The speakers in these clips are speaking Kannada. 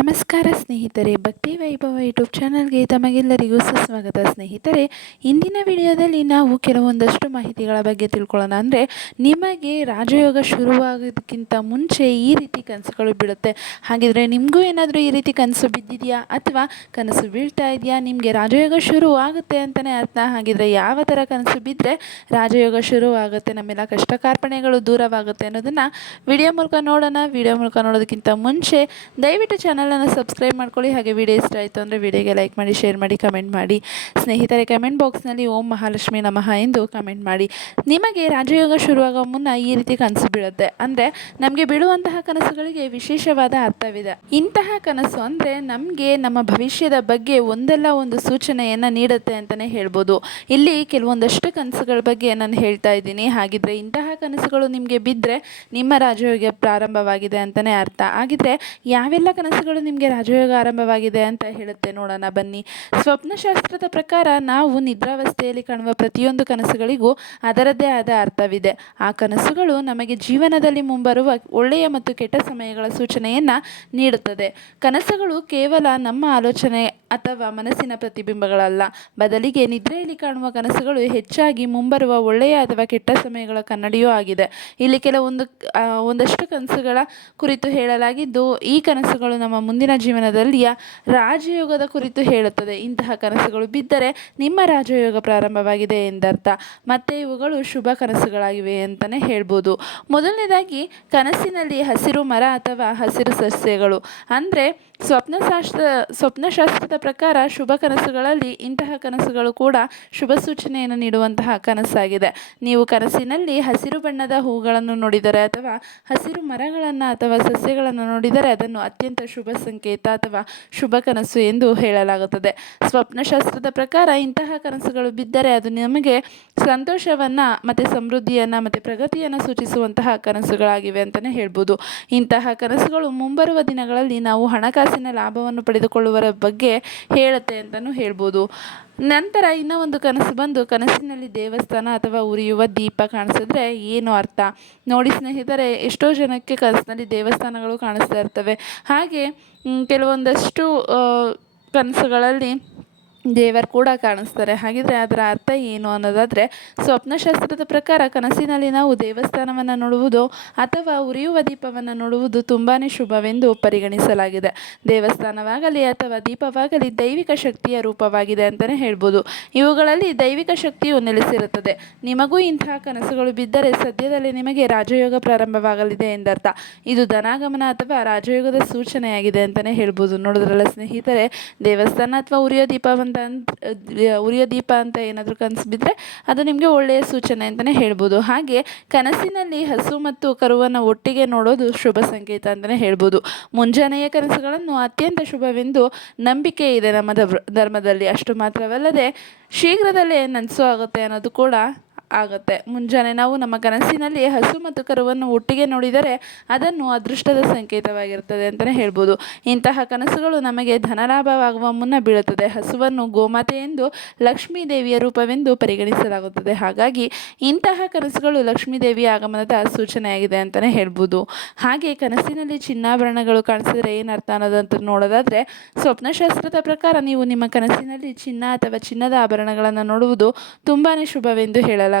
ನಮಸ್ಕಾರ ಸ್ನೇಹಿತರೆ, ಭಕ್ತಿ ವೈಭವ ಯೂಟ್ಯೂಬ್ ಚಾನಲ್ಗೆ ತಮಗೆಲ್ಲರಿಗೂ ಸುಸ್ವಾಗತ. ಸ್ನೇಹಿತರೆ, ಇಂದಿನ ವಿಡಿಯೋದಲ್ಲಿ ನಾವು ಕೆಲವೊಂದಷ್ಟು ಮಾಹಿತಿಗಳ ಬಗ್ಗೆ ತಿಳ್ಕೊಳ್ಳೋಣ. ಅಂದರೆ ನಿಮಗೆ ರಾಜಯೋಗ ಶುರುವಾಗೋದಕ್ಕಿಂತ ಮುಂಚೆ ಈ ರೀತಿ ಕನಸುಗಳು ಬೀಳುತ್ತೆ. ಹಾಗಿದ್ರೆ ನಿಮಗೂ ಏನಾದರೂ ಈ ರೀತಿ ಕನಸು ಬಿದ್ದಿದೆಯಾ ಅಥವಾ ಕನಸು ಬೀಳ್ತಾ ಇದೆಯಾ? ನಿಮಗೆ ರಾಜಯೋಗ ಶುರು ಆಗುತ್ತೆ ಅಂತಲೇ ಅರ್ಥ. ಹಾಗಿದ್ರೆ ಯಾವ ಥರ ಕನಸು ಬಿದ್ದರೆ ರಾಜಯೋಗ ಶುರು ಆಗುತ್ತೆ, ನಮ್ಮೆಲ್ಲ ಕಷ್ಟ ಕಾರ್ಪಣ್ಯಗಳು ದೂರವಾಗುತ್ತೆ ಅನ್ನೋದನ್ನು ವಿಡಿಯೋ ಮೂಲಕ ನೋಡೋಣ. ವಿಡಿಯೋ ಮೂಲಕ ನೋಡೋದಕ್ಕಿಂತ ಮುಂಚೆ ದಯವಿಟ್ಟು ಚಾನಲನ್ನು ಸಬ್ಸ್ಕ್ರೈಬ್ ಮಾಡ್ಕೊಳ್ಳಿ. ಹಾಗೆ ವಿಡಿಯೋ ಇಷ್ಟ ಆಯಿತು ಅಂದರೆ ವಿಡಿಯೋಗೆ ಲೈಕ್ ಮಾಡಿ, ಶೇರ್ ಮಾಡಿ, ಕಮೆಂಟ್ ಮಾಡಿ. ಸ್ನೇಹಿತರೆ, ಕಮೆಂಟ್ ಬಾಕ್ಸ್ನಲ್ಲಿ ಓಂ ಮಹಾಲಕ್ಷ್ಮಿ ನಮಃ ಎಂದು ಕಮೆಂಟ್ ಮಾಡಿ. ನಿಮಗೆ ರಾಜಯೋಗ ಶುರುವಾಗೋ ಮುನ್ನ ಈ ರೀತಿ ಕನಸು ಬೀಳುತ್ತೆ. ಅಂದರೆ ನಮಗೆ ಬೀಳುವಂತಹ ಕನಸುಗಳಿಗೆ ವಿಶೇಷವಾದ ಅರ್ಥವಿದೆ. ಇಂತಹ ಕನಸು ಅಂದರೆ ನಮಗೆ ನಮ್ಮ ಭವಿಷ್ಯದ ಬಗ್ಗೆ ಒಂದಲ್ಲ ಒಂದು ಸೂಚನೆಯನ್ನು ನೀಡುತ್ತೆ ಅಂತಲೇ ಹೇಳ್ಬೋದು. ಇಲ್ಲಿ ಕೆಲವೊಂದಷ್ಟು ಕನಸುಗಳ ಬಗ್ಗೆ ನಾನು ಹೇಳ್ತಾ ಇದ್ದೀನಿ. ಹಾಗಿದ್ರೆ ಇಂತಹ ಕನಸುಗಳು ನಿಮಗೆ ಬಿದ್ದರೆ ನಿಮ್ಮ ರಾಜಯೋಗ ಪ್ರಾರಂಭವಾಗಿದೆ ಅಂತಲೇ ಅರ್ಥ. ಹಾಗಿದ್ರೆ ಯಾವೆಲ್ಲ ಕನಸುಗಳು ನಿಮಗೆ ರಾಜಯೋಗ ಆರಂಭವಾಗಿದೆ ಅಂತ ಹೇಳುತ್ತೆ, ನೋಡೋಣ ಬನ್ನಿ. ಸ್ವಪ್ನಶಾಸ್ತ್ರದ ಪ್ರಕಾರ ನಾವು ನಿದ್ರಾವಸ್ಥೆಯಲ್ಲಿ ಕಾಣುವ ಪ್ರತಿಯೊಂದು ಕನಸುಗಳಿಗೂ ಅದರದ್ದೇ ಆದ ಅರ್ಥವಿದೆ. ಆ ಕನಸುಗಳು ನಮಗೆ ಜೀವನದಲ್ಲಿ ಮುಂಬರುವ ಒಳ್ಳೆಯ ಮತ್ತು ಕೆಟ್ಟ ಸಮಯಗಳ ಸೂಚನೆಯನ್ನು ನೀಡುತ್ತದೆ. ಕನಸುಗಳು ಕೇವಲ ನಮ್ಮ ಆಲೋಚನೆ ಅಥವಾ ಮನಸ್ಸಿನ ಪ್ರತಿಬಿಂಬಗಳಲ್ಲ, ಬದಲಿಗೆ ನಿದ್ರೆಯಲ್ಲಿ ಕಾಣುವ ಕನಸುಗಳು ಹೆಚ್ಚಾಗಿ ಮುಂಬರುವ ಒಳ್ಳೆಯ ಅಥವಾ ಕೆಟ್ಟ ಸಮಯಗಳ ಕನ್ನಡಿಯೂ ಆಗಿದೆ. ಇಲ್ಲಿ ಒಂದಷ್ಟು ಕನಸುಗಳ ಕುರಿತು ಹೇಳಲಾಗಿದ್ದು, ಈ ಕನಸುಗಳು ನಮ್ಮ ಮುಂದಿನ ಜೀವನದಲ್ಲಿಯ ರಾಜಯೋಗದ ಕುರಿತು ಹೇಳುತ್ತದೆ. ಇಂತಹ ಕನಸುಗಳು ಬಿದ್ದರೆ ನಿಮ್ಮ ರಾಜಯೋಗ ಪ್ರಾರಂಭವಾಗಿದೆ ಎಂದರ್ಥ. ಮತ್ತು ಇವುಗಳು ಶುಭ ಕನಸುಗಳಾಗಿವೆ ಅಂತಲೇ ಹೇಳ್ಬೋದು. ಮೊದಲನೇದಾಗಿ, ಕನಸಿನಲ್ಲಿ ಹಸಿರು ಮರ ಅಥವಾ ಹಸಿರು ಸಸ್ಯಗಳು. ಅಂದರೆ ಸ್ವಪ್ನಶಾಸ್ತ್ರದ ಪ್ರಕಾರ ಶುಭ ಕನಸುಗಳಲ್ಲಿ ಇಂತಹ ಕನಸುಗಳು ಕೂಡ ಶುಭ ಸೂಚನೆಯನ್ನು ನೀಡುವಂತಹ ಕನಸಾಗಿದೆ. ನೀವು ಕನಸಿನಲ್ಲಿ ಹಸಿರು ಬಣ್ಣದ ಹೂಗಳನ್ನು ನೋಡಿದರೆ ಅಥವಾ ಹಸಿರು ಮರಗಳನ್ನು ಅಥವಾ ಸಸ್ಯಗಳನ್ನು ನೋಡಿದರೆ ಅದನ್ನು ಅತ್ಯಂತ ಶುಭ ಸಂಕೇತ ಅಥವಾ ಶುಭ ಕನಸು ಎಂದು ಹೇಳಲಾಗುತ್ತದೆ. ಸ್ವಪ್ನಶಾಸ್ತ್ರದ ಪ್ರಕಾರ ಇಂತಹ ಕನಸುಗಳು ಬಿದ್ದರೆ ಅದು ನಮಗೆ ಸಂತೋಷವನ್ನು ಮತ್ತು ಸಮೃದ್ಧಿಯನ್ನು ಮತ್ತು ಪ್ರಗತಿಯನ್ನು ಸೂಚಿಸುವಂತಹ ಕನಸುಗಳಾಗಿವೆ ಅಂತಲೇ ಹೇಳ್ಬೋದು. ಇಂತಹ ಕನಸುಗಳು ಮುಂಬರುವ ದಿನಗಳಲ್ಲಿ ನಾವು ಹಣಕಾಸಿನ ಲಾಭವನ್ನು ಪಡೆದುಕೊಳ್ಳುವ ಬಗ್ಗೆ ಹೇಳುತ್ತೆ ಅಂತಲೂ ಹೇಳ್ಬೋದು. ನಂತರ ಇನ್ನೂ ಒಂದು ಕನಸು ಬಂದು, ಕನಸಿನಲ್ಲಿ ದೇವಸ್ಥಾನ ಅಥವಾ ಉರಿಯುವ ದೀಪ ಕಾಣಿಸಿದ್ರೆ ಏನು ಅರ್ಥ? ನೋಡಿ ಸ್ನೇಹಿತರೆ, ಎಷ್ಟೋ ಜನಕ್ಕೆ ಕನಸಿನಲ್ಲಿ ದೇವಸ್ಥಾನಗಳು ಕಾಣಿಸ್ತಾ ಇರ್ತವೆ. ಹಾಗೆ ಕೆಲವೊಂದಷ್ಟು ಕನಸುಗಳಲ್ಲಿ ದೇವರು ಕೂಡ ಕಾಣಿಸ್ತಾರೆ. ಹಾಗಿದ್ರೆ ಅದರ ಅರ್ಥ ಏನು ಅನ್ನೋದಾದರೆ, ಸ್ವಪ್ನಶಾಸ್ತ್ರದ ಪ್ರಕಾರ ಕನಸಿನಲ್ಲಿ ನಾವು ದೇವಸ್ಥಾನವನ್ನು ನೋಡುವುದು ಅಥವಾ ಉರಿಯುವ ದೀಪವನ್ನು ನೋಡುವುದು ತುಂಬಾ ಶುಭವೆಂದು ಪರಿಗಣಿಸಲಾಗಿದೆ. ದೇವಸ್ಥಾನವಾಗಲಿ ಅಥವಾ ದೀಪವಾಗಲಿ ದೈವಿಕ ಶಕ್ತಿಯ ರೂಪವಾಗಿದೆ ಅಂತಲೇ ಹೇಳ್ಬೋದು. ಇವುಗಳಲ್ಲಿ ದೈವಿಕ ಶಕ್ತಿಯು ನೆಲೆಸಿರುತ್ತದೆ. ನಿಮಗೂ ಇಂತಹ ಕನಸುಗಳು ಬಿದ್ದರೆ ಸದ್ಯದಲ್ಲೇ ನಿಮಗೆ ರಾಜಯೋಗ ಪ್ರಾರಂಭವಾಗಲಿದೆ ಎಂದರ್ಥ. ಇದು ಧನಾಗಮನ ಅಥವಾ ರಾಜಯೋಗದ ಸೂಚನೆಯಾಗಿದೆ ಅಂತಲೇ ಹೇಳ್ಬೋದು. ನೋಡಿದ್ರಲ್ಲ ಸ್ನೇಹಿತರೆ, ದೇವಸ್ಥಾನ ಅಥವಾ ಉರಿಯೋ ದೀಪ ಅಂತ ಏನಾದರೂ ಕನಸು ಬಿದ್ದರೆ ಅದು ನಿಮಗೆ ಒಳ್ಳೆಯ ಸೂಚನೆ ಅಂತಲೇ ಹೇಳ್ಬೋದು. ಹಾಗೆ ಕನಸಿನಲ್ಲಿ ಹಸು ಮತ್ತು ಕರುವನ್ನು ಒಟ್ಟಿಗೆ ನೋಡೋದು ಶುಭ ಸಂಕೇತ ಅಂತಲೇ ಹೇಳ್ಬೋದು. ಮುಂಜಾನೆಯ ಕನಸುಗಳನ್ನು ಅತ್ಯಂತ ಶುಭವೆಂದು ನಂಬಿಕೆ ಇದೆ ನಮ್ಮ ಧರ್ಮದಲ್ಲಿ. ಅಷ್ಟು ಮಾತ್ರವಲ್ಲದೆ ಶೀಘ್ರದಲ್ಲೇ ನನಸು ಆಗುತ್ತೆ ಅನ್ನೋದು ಕೂಡ ಆಗುತ್ತೆ. ಮುಂಜಾನೆ ನಾವು ನಮ್ಮ ಕನಸಿನಲ್ಲಿ ಹಸು ಮತ್ತು ಕರುವನ್ನು ಒಟ್ಟಿಗೆ ನೋಡಿದರೆ ಅದನ್ನು ಅದೃಷ್ಟದ ಸಂಕೇತವಾಗಿರುತ್ತದೆ ಅಂತಲೇ ಹೇಳ್ಬೋದು. ಇಂತಹ ಕನಸುಗಳು ನಮಗೆ ಧನಲಾಭವಾಗುವ ಮುನ್ನ ಬೀಳುತ್ತದೆ. ಹಸುವನ್ನು ಗೋಮಾತೆ ಎಂದು ಲಕ್ಷ್ಮೀ ದೇವಿಯ ರೂಪವೆಂದು ಪರಿಗಣಿಸಲಾಗುತ್ತದೆ. ಹಾಗಾಗಿ ಇಂತಹ ಕನಸುಗಳು ಲಕ್ಷ್ಮೀ ದೇವಿಯ ಆಗಮನದ ಸೂಚನೆಯಾಗಿದೆ ಅಂತಲೇ ಹೇಳ್ಬೋದು. ಹಾಗೆ ಕನಸಿನಲ್ಲಿ ಚಿನ್ನಾಭರಣಗಳು ಕಾಣಿಸಿದರೆ ಏನರ್ಥ ಅನ್ನೋದಂತ ನೋಡೋದಾದರೆ, ಸ್ವಪ್ನಶಾಸ್ತ್ರದ ಪ್ರಕಾರ ನೀವು ನಿಮ್ಮ ಕನಸಿನಲ್ಲಿ ಚಿನ್ನ ಅಥವಾ ಚಿನ್ನದ ಆಭರಣಗಳನ್ನು ನೋಡುವುದು ತುಂಬಾ ಶುಭವೆಂದು ಹೇಳಲಾಗುತ್ತದೆ.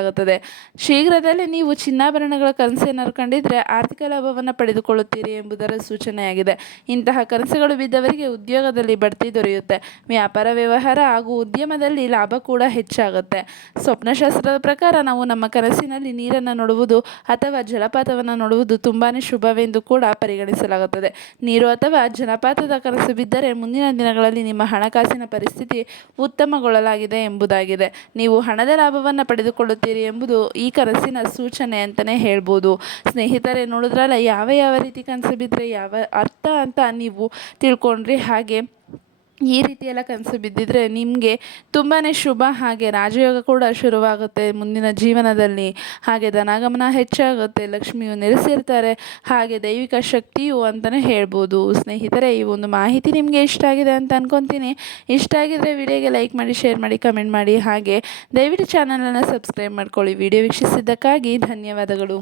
ಶೀಘ್ರದಲ್ಲೇ ನೀವು ಚಿನ್ನಾಭರಣಗಳ ಕನಸೇನಾದ್ರು ಕಂಡಿದ್ರೆ ಆರ್ಥಿಕ ಲಾಭವನ್ನು ಪಡೆದುಕೊಳ್ಳುತ್ತೀರಿ ಎಂಬುದರ ಸೂಚನೆಯಾಗಿದೆ. ಇಂತಹ ಕನಸುಗಳು ಬಿದ್ದವರಿಗೆ ಉದ್ಯೋಗದಲ್ಲಿ ಬಡ್ತಿ ದೊರೆಯುತ್ತೆ. ವ್ಯಾಪಾರ, ವ್ಯವಹಾರ ಹಾಗೂ ಉದ್ಯಮದಲ್ಲಿ ಲಾಭ ಕೂಡ ಹೆಚ್ಚಾಗುತ್ತೆ. ಸ್ವಪ್ನಶಾಸ್ತ್ರದ ಪ್ರಕಾರ ನಾವು ನಮ್ಮ ಕನಸಿನಲ್ಲಿ ನೀರನ್ನು ನೋಡುವುದು ಅಥವಾ ಜಲಪಾತವನ್ನು ನೋಡುವುದು ತುಂಬಾ ಶುಭವೆಂದು ಕೂಡ ಪರಿಗಣಿಸಲಾಗುತ್ತದೆ. ನೀರು ಅಥವಾ ಜಲಪಾತದ ಕನಸು ಬಿದ್ದರೆ ಮುಂದಿನ ದಿನಗಳಲ್ಲಿ ನಿಮ್ಮ ಹಣಕಾಸಿನ ಪರಿಸ್ಥಿತಿ ಉತ್ತಮಗೊಳ್ಳಲಾಗಿದೆ ಎಂಬುದಾಗಿದೆ. ನೀವು ಹಣದ ಲಾಭವನ್ನು ಪಡೆದುಕೊಳ್ಳುತ್ತೀರಿ ಎಂಬುದು ಈ ಕನಸಿನ ಸೂಚನೆ ಅಂತಲೇ ಹೇಳ್ಬೋದು. ಸ್ನೇಹಿತರೆ, ನೋಡಿದ್ರಲ್ಲ ಯಾವ ರೀತಿ ಕನಸು ಬಿದ್ದರೆ ಯಾವ ಅರ್ಥ ಅಂತ ನೀವು ತಿಳ್ಕೊಂಡ್ರಿ. ಹಾಗೆ ಈ ರೀತಿಯೆಲ್ಲ ಕನಸು ಬಿದ್ದಿದ್ರೆ ನಿಮಗೆ ತುಂಬಾ ಶುಭ. ಹಾಗೆ ರಾಜಯೋಗ ಕೂಡ ಶುರುವಾಗುತ್ತೆ ಮುಂದಿನ ಜೀವನದಲ್ಲಿ. ಹಾಗೆ ಧನಾಗಮನ ಹೆಚ್ಚಾಗುತ್ತೆ, ಲಕ್ಷ್ಮಿಯು ನೆಲೆಸಿರ್ತಾರೆ, ಹಾಗೆ ದೈವಿಕ ಶಕ್ತಿಯು ಅಂತಲೇ ಹೇಳ್ಬೋದು. ಸ್ನೇಹಿತರೆ, ಈ ಒಂದು ಮಾಹಿತಿ ನಿಮಗೆ ಇಷ್ಟ ಆಗಿದೆ ಅಂತ ಅನ್ಕೊತೀನಿ. ಇಷ್ಟ ಆಗಿದ್ರೆ ವಿಡಿಯೋಗೆ ಲೈಕ್ ಮಾಡಿ, ಶೇರ್ ಮಾಡಿ, ಕಮೆಂಟ್ ಮಾಡಿ. ಹಾಗೆ ದಯವಿಟ್ಟು ಚಾನಲನ್ನು ಸಬ್ಸ್ಕ್ರೈಬ್ ಮಾಡ್ಕೊಳ್ಳಿ. ವಿಡಿಯೋ ವೀಕ್ಷಿಸಿದ್ದಕ್ಕಾಗಿ ಧನ್ಯವಾದಗಳು.